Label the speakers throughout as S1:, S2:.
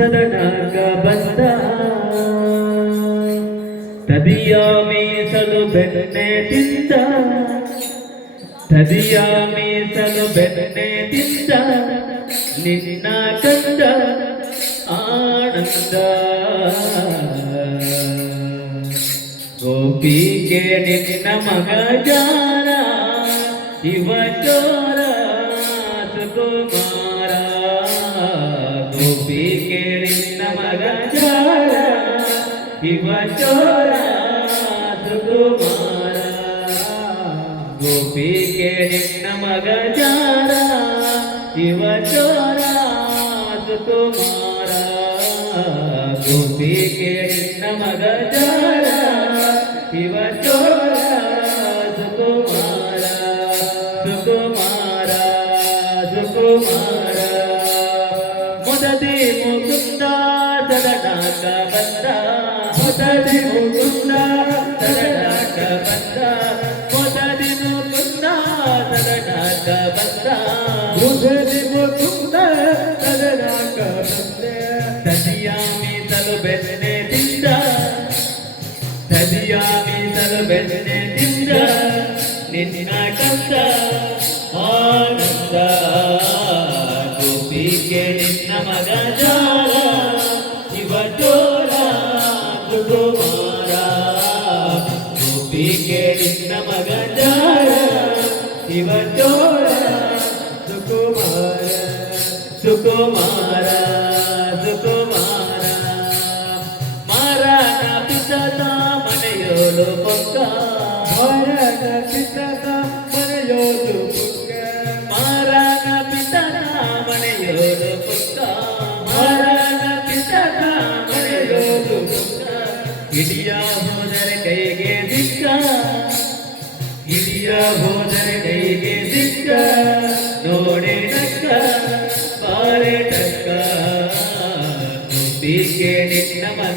S1: ಸದನಾಗ ಬಂದ ತದಿಯ ಮೀಸಲು ಬೆಣ್ಣೆ ತಿಂದ ತದಿಯ ಮೀಸಲು ಬೆಣ್ಣೆ ತಿಂದ ನಿನ್ನ ಕಂದ ಆನಂದ ಗೋಪಿಗೆ ನಿನ್ನ ಮಗ ಜಾರ ಇವ విమచోరా సుకుమారా గోపికే నిన్న మగజారా విమచోరా సుకుమారా గోపికే నిన్న మగజారా విమచోరా సుకుమారా సుకుమారా సుకుమారా ముదది ముకుందా సదనాకా కొత్తది ముకుంద
S2: తలనాక
S1: బంద. కొత్తది ముకుంద తలనాక బంద.
S2: బృహది ముకుంద తలనాక బంద.
S1: తదియామి తలు బెన్నే దింద తదియామి తలు బెన్నే దింద నిన్న కంద झुको मारा झुको मारा मारा ना पिता मनयोलो पक्का
S2: मारा ना पिता मनयोलो पक्का
S1: मारा ना पिता मनयोलो पक्का मारा ना पिता मनयोलो पक्का इडिया होदर कैगे दिक्का इडिया होदर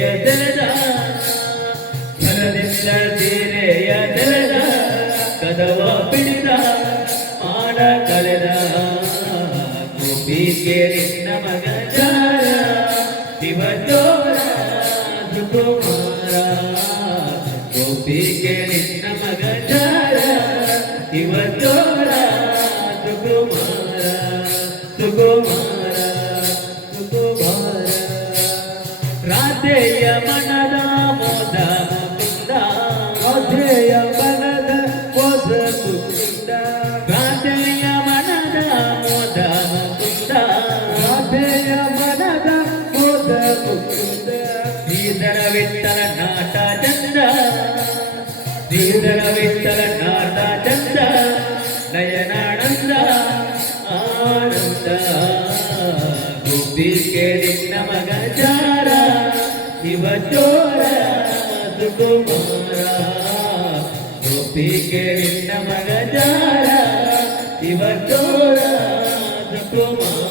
S1: ಎದರ ಕನದಿಂದ ಸೀರೆಯ ದರದ ಕದವ ಪಿಡಿದ, ಮಾಡ ಕಳೆದ ಗೋಪಿಗೆರಿ ನಮಗ ಶಿವದೋರ ಸುಕುಮಾರ ಗೋಪಿಗೆರಿ ನಮಗ ಶಿವದೋರ ಸುಕುಮಾರ ಸುಕುಮಾರ దీవెన విత్తల నాటాచంద నయనానంద ఆనంద. గుబ్బికే నమగజార శివచోర సుకుమార. గుబ్బికే నమగజార శివచోర సుకుమార.